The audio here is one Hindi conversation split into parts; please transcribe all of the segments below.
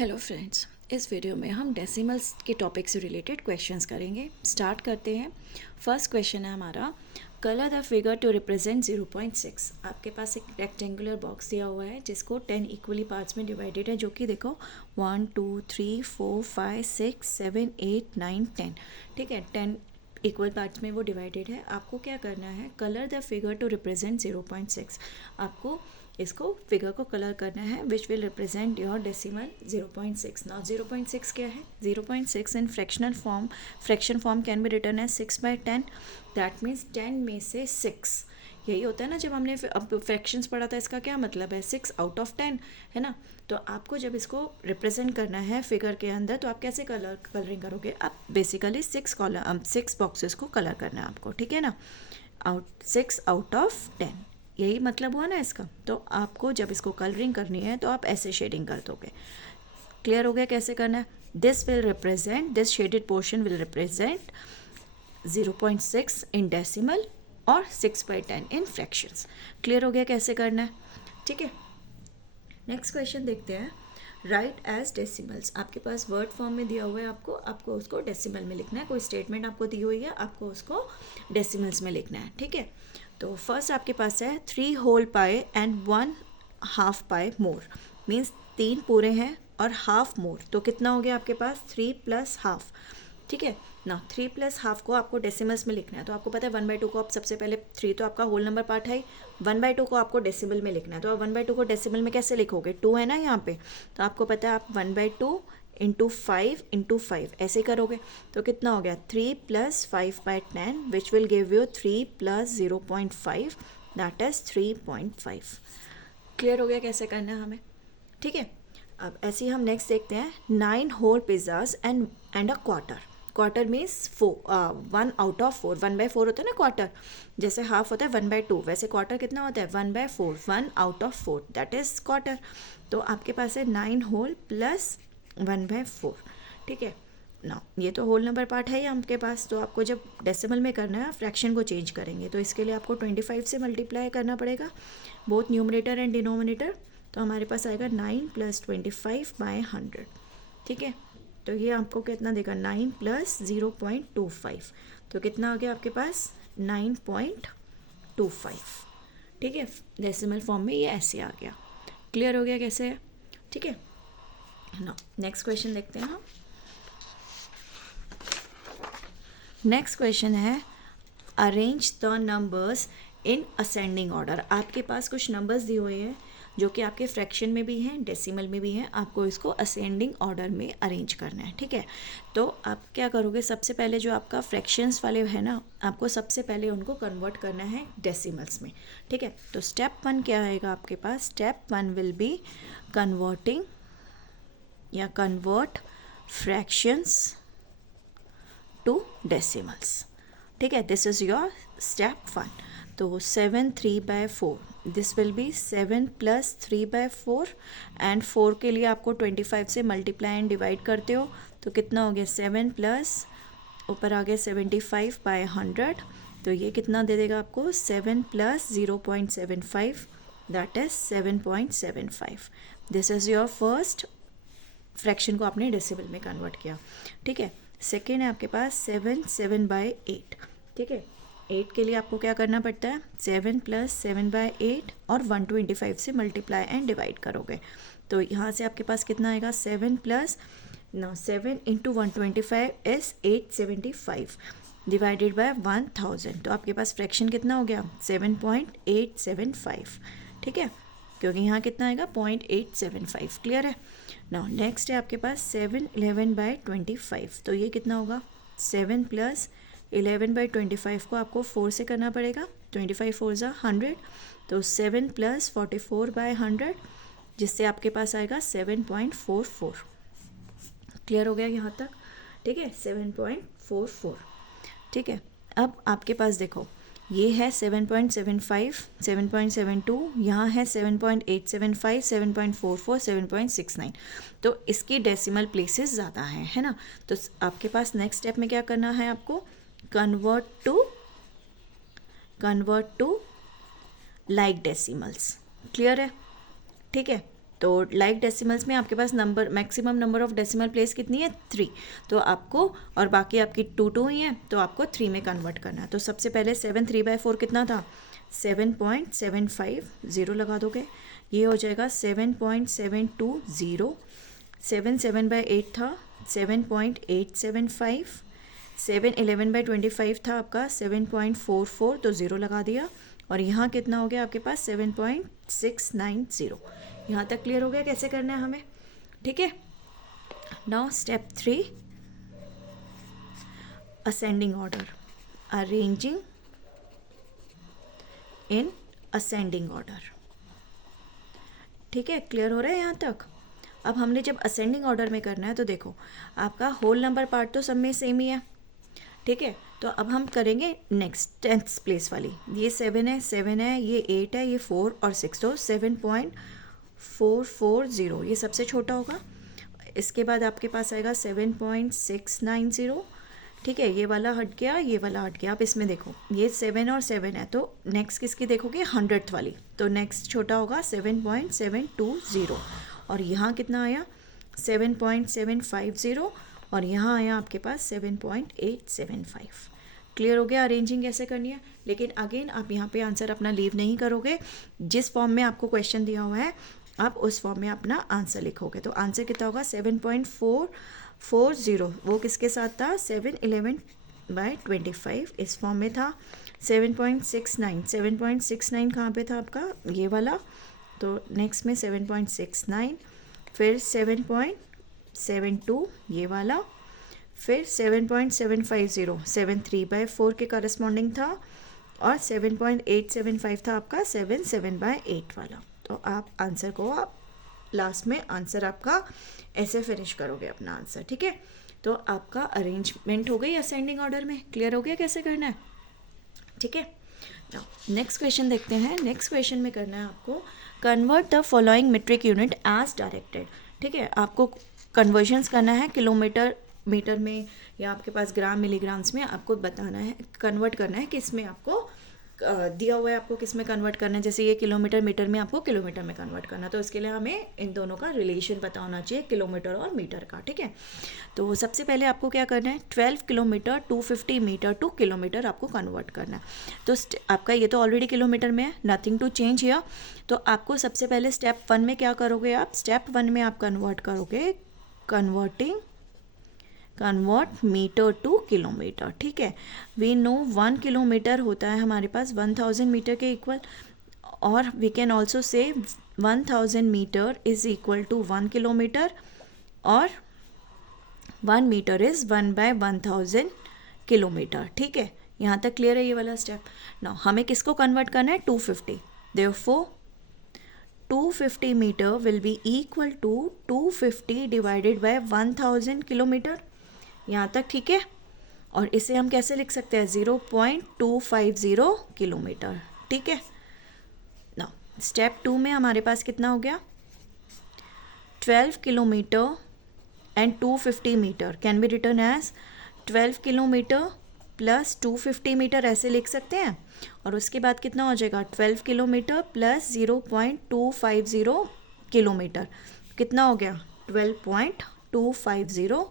हेलो फ्रेंड्स, इस वीडियो में हम डेसिमल्स के टॉपिक से रिलेटेड क्वेश्चंस करेंगे। स्टार्ट करते हैं। फर्स्ट क्वेश्चन है हमारा, colour the figure to represent 0.6। आपके पास एक रेक्टेंगुलर बॉक्स दिया हुआ है जिसको 10 इक्वली पार्ट्स में डिवाइडेड है, जो कि देखो 1 2 3 4 5 6 7 8 9 10। ठीक है, 10 इक्वल पार्ट्स में वो डिवाइडेड है। आपको क्या करना है, colour the figure to represent 0.6। आपको इसको फिगर को कलर करना है which will represent your decimal 0.6। Now 0.6 क्या है? 0.6 in fraction form can be written as 6/10। That means 10 में से 6। यही होता है ना, जब हमने अब फ्रैक्शंस पढ़ा था, इसका क्या मतलब है? 6 आउट ऑफ 10 है ना। तो आपको जब इसको रिप्रेजेंट करना है फिगर के अंदर, तो आप कैसे कलरिंग करोगे? आप बेसिकली 6 बॉक्सेस को कलर करना है आपको, ठीक है ना। 6 आउट ऑफ 10, यही मतलब हुआ ना इसका। तो आपको जब इसको कलरिंग करनी है तो आप ऐसे शेडिंग कर दोगे। क्लियर हो गया कैसे करना है? This shaded portion will represent 0.6 in decimal और 6/10 इन फ्रैक्शंस। क्लियर हो गया कैसे करना है? ठीक है, नेक्स्ट क्वेश्चन देखते हैं। Write as decimals. आपके पास वर्ड फॉर्म में दिया हुआ है, आपको उसको डेसिमल में लिखना है। कोई स्टेटमेंट आपको दी हुई है, आपको उसको डेसिमल्स में लिखना है। ठीक है, तो फर्स्ट आपके पास है 3 whole pie and 1/2 pie more. Means 3 पूरे हैं और हाफ मोर, तो कितना हो गया आपके पास? 3 + हाफ। ठीक है ना, 3 + हाफ को आपको डेसिमल्स में लिखना है। तो आपको पता है 1/2 को आप सबसे पहले, 3 तो आपका होल नंबर पार्ट है, 1/2 को आपको डेसिमल में लिखना है। तो आप 1/2 को डेसिमल में कैसे लिखोगे? 2 है ना यहाँ पे, तो आपको पता है आप 1/2 × 5 × 5 ऐसे करोगे। तो कितना हो गया? 3 + 5/10 which will give you 3 + 0.5 that is 3.5। Clear हो गया कैसे करना है हमें? ठीक है, अब ऐसे ही हम नेक्स्ट देखते हैं। 9 whole pizzas and a quarter means 1 out of 4। 1/4 होता है ना क्वार्टर, जैसे हाफ होता है 1/2, वैसे क्वार्टर कितना होता है? 1/4, 1 out of 4 that is quarter. तो आपके पास है 9 होल + 1/4। ठीक है ना, ये तो होल नंबर पार्ट है ही आपके पास। तो आपको जब डेसिमल में करना है, फ्रैक्शन को चेंज करेंगे, तो इसके लिए आपको 25 से मल्टीप्लाई करना पड़ेगा, बोथ न्यूमरेटर एंड डिनोमिनेटर। तो हमारे पास आएगा 9 + 25/100। ठीक है, तो ये आपको कितना देगा? 9 + 0.25, तो कितना आ गया आपके पास? 9.25। ठीक है, डेसिमल फॉर्म में ये ऐसे आ गया। क्लियर हो गया कैसे है? ठीक है ना, नेक्स्ट क्वेश्चन देखते हैं हम। नेक्स्ट क्वेश्चन है, arrange the numbers in ascending order. आपके पास कुछ नंबर्स दिए हुए हैं जो कि आपके फ्रैक्शन में भी हैं, डेसिमल में भी हैं। आपको इसको असेंडिंग ऑर्डर में अरेंज करना है। ठीक है, तो आप क्या करोगे? सबसे पहले जो आपका फ्रैक्शंस वाले है ना, आपको सबसे पहले उनको कन्वर्ट करना है डेसिमल्स में। ठीक है, तो स्टेप 1 क्या आएगा आपके पास? स्टेप 1 विल बी कन्वर्टिंग या कन्वर्ट फ्रैक्शंस टू डेसिमल्स। ठीक है, दिस इज़ योर स्टेप 1। तो 7 3/4, दिस विल बी 7 + 3/4 एंड 4 के लिए आपको 25 से मल्टीप्लाई एंड डिवाइड करते हो, तो कितना हो गया? 7 प्लस ऊपर आ गया 75/100, तो ये कितना दे देगा आपको? 7 + 0.75 that is 7.75। This is your first fraction को आपने डेसिमल में कन्वर्ट किया। ठीक है, सेकेंड है आपके पास 7/8। ठीक है, 8 के लिए आपको क्या करना पड़ता है? 7 + 7/8 और 125 से मल्टीप्लाई एंड डिवाइड करोगे, तो यहाँ से आपके पास कितना आएगा? 7 × 125 इज 875 डिवाइडेड बाय 1000। तो आपके पास फ्रैक्शन कितना हो गया? 7.875। ठीक है, क्योंकि यहाँ कितना आएगा? 0.875। क्लियर है ना। नेक्स्ट है आपके पास 7/11/25, तो ये कितना होगा? 7 + 11/25 को आपको 4 से करना पड़ेगा, 25 4 = 100, तो 7 + 44/100, जिससे आपके पास आएगा 7.44। क्लियर हो गया यहाँ तक? ठीक है, 7.44। ठीक है, अब आपके पास देखो, ये है 7.75, 7.72, यहाँ है 7.875, 7.44, 7.69। तो इसकी डेसिमल प्लेसेस ज़्यादा हैं, है ना। तो आपके पास नेक्स्ट स्टेप में क्या करना है आपको? Convert to like decimals. Clear है? ठीक है, तो लाइक डेसिमल्स में आपके पास number maximum number of decimal place कितनी है 3, तो आपको और बाकी आपकी 2 ही हैं तो आपको 3 में कन्वर्ट करना है। तो सबसे पहले 7 3/4 कितना था 7.750, ज़ीरो लगा दोगे, ये हो जाएगा 7.720। 7 7/8 था 7.875, 7 11/25 था आपका 7.44, तो ज़ीरो लगा दिया, और यहाँ कितना हो गया आपके पास 7.690। यहाँ तक क्लियर हो गया कैसे करना है हमें, ठीक है। Now step 3, ascending order, arranging in ascending order, ठीक है। क्लियर हो रहा है यहाँ तक। अब हमने जब असेंडिंग ऑर्डर में करना है तो देखो आपका होल नंबर पार्ट तो सब में सेम ही है, ठीक है। तो अब हम करेंगे नेक्स्ट 10th प्लेस वाली, ये 7 है, ये 8 है, ये 4 और 6, तो 7.440 ये सबसे छोटा होगा। इसके बाद आपके पास आएगा 7.690, ठीक है। ये वाला हट गया, ये वाला हट गया। आप इसमें देखो ये 7 और 7 है, तो नेक्स्ट किसकी देखोगे 100th वाली, तो नेक्स्ट छोटा होगा 7.720, और यहाँ कितना आया 7.750, और यहाँ आया आपके पास 7.875। क्लियर हो गया अरेंजिंग कैसे करनी है। लेकिन अगेन आप यहाँ पे आंसर अपना लीव नहीं करोगे, जिस फॉर्म में आपको क्वेश्चन दिया हुआ है आप उस फॉर्म में अपना आंसर लिखोगे। तो आंसर कितना होगा 7.440, वो किसके साथ था 7 11/25, इस फॉर्म में था। 7.69 कहाँ पे था आपका ये वाला, तो नेक्स्ट में 7.69, फिर 7.72 ये वाला, फिर 7.750 7 3/4 के करस्पॉन्डिंग था, और 7.875 था आपका 7 7/8 वाला। तो आप आंसर को आप लास्ट में आंसर आपका ऐसे फिनिश करोगे अपना आंसर, ठीक है। तो आपका अरेंजमेंट हो गई असेंडिंग ऑर्डर में, क्लियर हो गया कैसे करना है, ठीक है। नेक्स्ट क्वेश्चन देखते हैं। नेक्स्ट क्वेश्चन में करना है आपको convert the following metric unit as directed, ठीक है। आपको कन्वर्जन्स करना है किलोमीटर मीटर में या आपके पास ग्राम मिलीग्राम्स में, आपको बताना है कन्वर्ट करना है किस में आपको दिया हुआ है, आपको किस में कन्वर्ट करना है। जैसे ये किलोमीटर मीटर में, आपको किलोमीटर में कन्वर्ट करना, तो इसके लिए हमें इन दोनों का रिलेशन पता होना चाहिए, किलोमीटर और मीटर का, ठीक है। तो सबसे पहले आपको क्या करना है 12 किलोमीटर 250 मीटर टू किलोमीटर आपको कन्वर्ट करना है। तो आपका ये तो ऑलरेडी किलोमीटर में है, नथिंग टू चेंज हियर। तो आपको सबसे पहले स्टेप 1 में क्या करोगे आप, स्टेप 1 में आप कन्वर्ट करोगे कन्वर्ट मीटर टू किलोमीटर, ठीक है। वी नो 1 किलोमीटर होता है हमारे पास 1000 मीटर के इक्वल, और we can also say 1000 metre is equal to 1 kilometre, और 1 मीटर इज़ 1/1000 किलोमीटर, ठीक है। यहाँ तक क्लियर है ये वाला स्टेप। नाउ हमें किसको कन्वर्ट करना है 250, therefore 250 metre will be equal to 250 divided by 1000 kilometre, यहाँ तक ठीक है। और इसे हम कैसे लिख सकते हैं 0.250 किलोमीटर, ठीक है। नाउ स्टेप 2 में हमारे पास कितना हो गया 12 kilometre and 250 metre can be written as 12 kilometre plus 250 metre, ऐसे लिख सकते हैं। और उसके बाद कितना हो जाएगा 12 किलोमीटर प्लस 0.250 किलोमीटर, कितना हो गया 12.250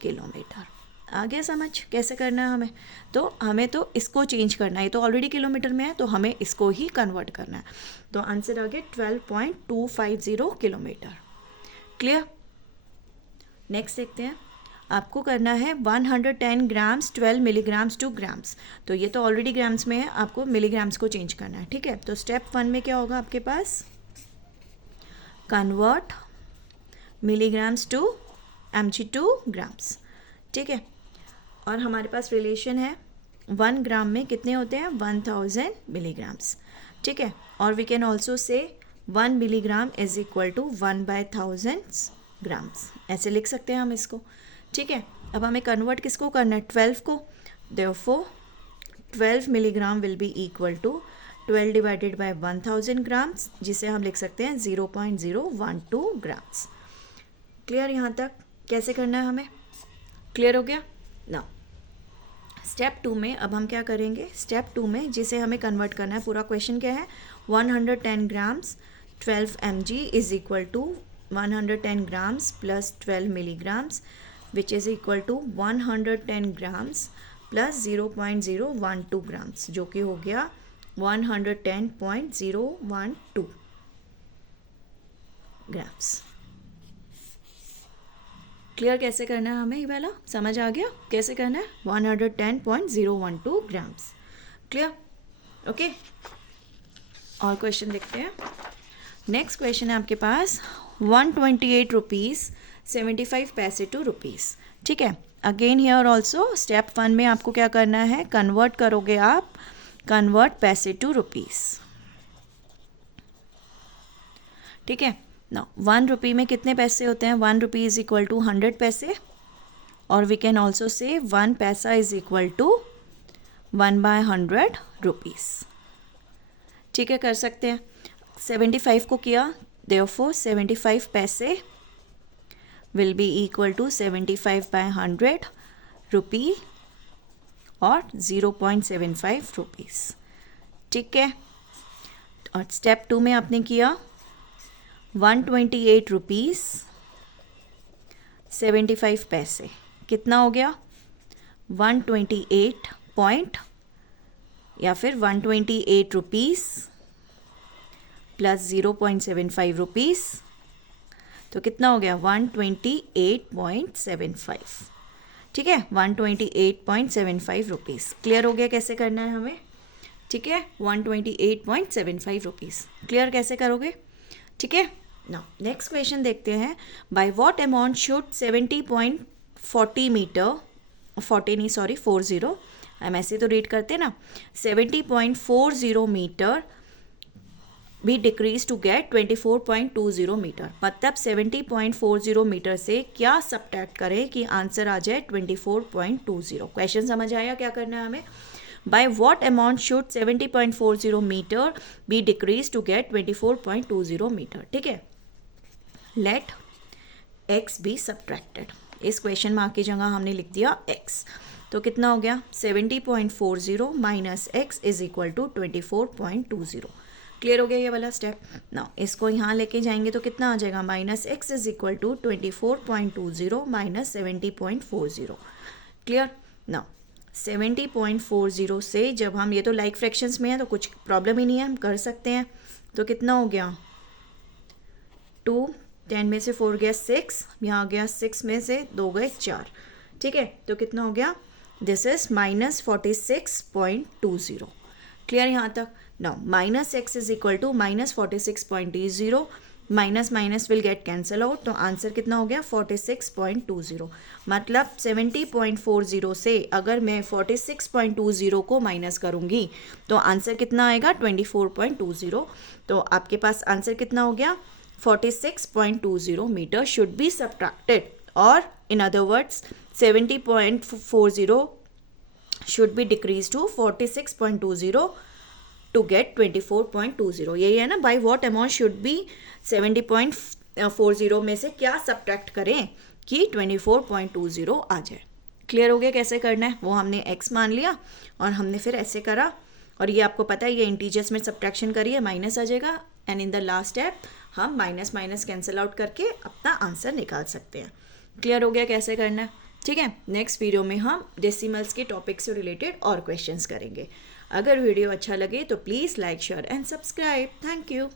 किलोमीटर। आ गया समझ कैसे करना है हमें। तो हमें तो इसको चेंज करना है, ये तो ऑलरेडी किलोमीटर में है तो हमें इसको ही कन्वर्ट करना है। तो आंसर आ गया 12.250 किलोमीटर। क्लियर। नेक्स्ट देखते हैं, आपको करना है 110 ग्राम्स 12 मिलीग्राम्स टू ग्राम्स। तो ये तो ऑलरेडी ग्राम्स में है, आपको मिलीग्राम्स को चेंज करना है, ठीक है। तो स्टेप 1 में क्या होगा आपके पास convert milligrams to mg to grams, ठीक है। और हमारे पास रिलेशन है 1 ग्राम में कितने होते हैं 1000 मिलीग्राम्स, ठीक है। और we can also say 1 milligram is equal to 1/1000 grams, ऐसे लिख सकते हैं हम इसको, ठीक है। अब हमें कन्वर्ट किसको करना है 12 को, therefore 12 milligram will be equal to 12 divided by 1000 grams, जिसे हम लिख सकते हैं 0.012 ग्राम्स। क्लियर। यहाँ तक कैसे करना है हमें क्लियर हो गया ना। स्टेप 2 में अब हम क्या करेंगे, स्टेप 2 में जिसे हमें कन्वर्ट करना है, पूरा क्वेश्चन क्या है 110 grams 12 mg is equal to 110 grams plus 12 milligrams, which is equal to 110 grams plus 0.012 grams, जो कि हो गया 110.012 ग्राम्स। क्लियर कैसे करना है हमें ये वाला, समझ आ गया कैसे करना है? 110.012 ग्राम्स। क्लियर? ओके, और क्वेश्चन देखते हैं। नेक्स्ट क्वेश्चन है आपके पास 128 रुपीज़ 75 पैसे टू रुपीज़। ठीक है, अगेन हियर ऑल्सो स्टेप 1 में आपको क्या करना है, कन्वर्ट करोगे आप, कन्वर्ट पैसे टू रुपीज़। ठीक है ना, 1 रुपये में कितने पैसे होते हैं? 1 रुपी इज इक्वल टू 100 पैसे, और वी कैन ऑल्सो से 1 पैसा इज इक्वल टू 1/100 रुपीज़। ठीक है, कर सकते हैं। 75 को किया, देयरफॉर 75 पैसे विल बी इक्वल टू 75/100 रुपी और 0.75 रुपीज़। ठीक है, और स्टेप 2 में आपने किया 128 रुपीज़ 75 पैसे, कितना हो गया? 128 पॉइंट या फिर 128 रुपीज़ प्लस 0.75 रुपीज़, तो कितना हो गया? 128.75। ठीक है, 128.75 रुपीज़। क्लियर हो गया कैसे करना है हमें? ठीक है, 128.75 रुपीज़। क्लियर कैसे करोगे? ठीक है, नाउ नेक्स्ट क्वेश्चन देखते हैं। By what amount should 70.40 metre, 40 हम ऐसे तो रीड करते हैं ना, 70.40 मीटर भी डिक्रीज टू गेट 24.20 मीटर। मतलब 70.40 मीटर से क्या सब्ट्रैक्ट करें कि आंसर आ जाए 24.20। क्वेश्चन समझ आया क्या करना है हमें? By what amount should 70.40 metre be decrease to get 24.20 metre. ठीक है, लेट एक्स बी सब्ट्रैक्टेड। इस क्वेश्चन मार्क की जगह हमने लिख दिया एक्स, तो कितना हो गया? 70.40 minus x is equal to 24.20। Clear हो गया ये वाला स्टेप। नाउ इसको यहाँ लेके जाएंगे तो कितना आ जाएगा? Minus x is equal to 24.20 minus 70.40। Clear? Now 70.40 से जब हम, ये तो लाइक फ्रैक्शंस में है तो कुछ प्रॉब्लम ही नहीं है, हम कर सकते हैं। तो कितना हो गया? 2, 10 में से 4 गया 6, यहाँ आ गया 6 में से 2 गए 4। ठीक है, तो कितना हो गया? This is minus 46.20। क्लियर यहाँ तक? Now minus x is equal to minus 46.20, minus minus will get cancel out, तो आंसर कितना हो गया? 46.20। मतलब 70.40 से अगर मैं 46.20 को माइनस करूँगी तो आंसर कितना आएगा? 24.20। तो आपके पास आंसर कितना हो गया? 46.20 मीटर शुड बी सब्ट्रैक्टेड, और in other words 70.40 should be decrease to 46.20 to get 24.20। यही है ना, by what amount should be 70.40 में से क्या सब्ट्रैक्ट करें कि 24.20 आ जाए। क्लियर हो गया कैसे करना है? वो हमने x मान लिया और हमने फिर ऐसे करा, और ये आपको पता है ये इंटीजर्स में सब्ट्रैक्शन करिए, माइनस आ जाएगा, and in the last step हम माइनस माइनस कैंसिल आउट करके अपना आंसर निकाल सकते हैं। क्लियर हो गया कैसे करना है? ठीक है, नेक्स्ट वीडियो में हम डेसिमल्स के टॉपिक से रिलेटेड और क्वेश्चंस करेंगे। अगर वीडियो अच्छा लगे तो please like, share and subscribe. Thank you.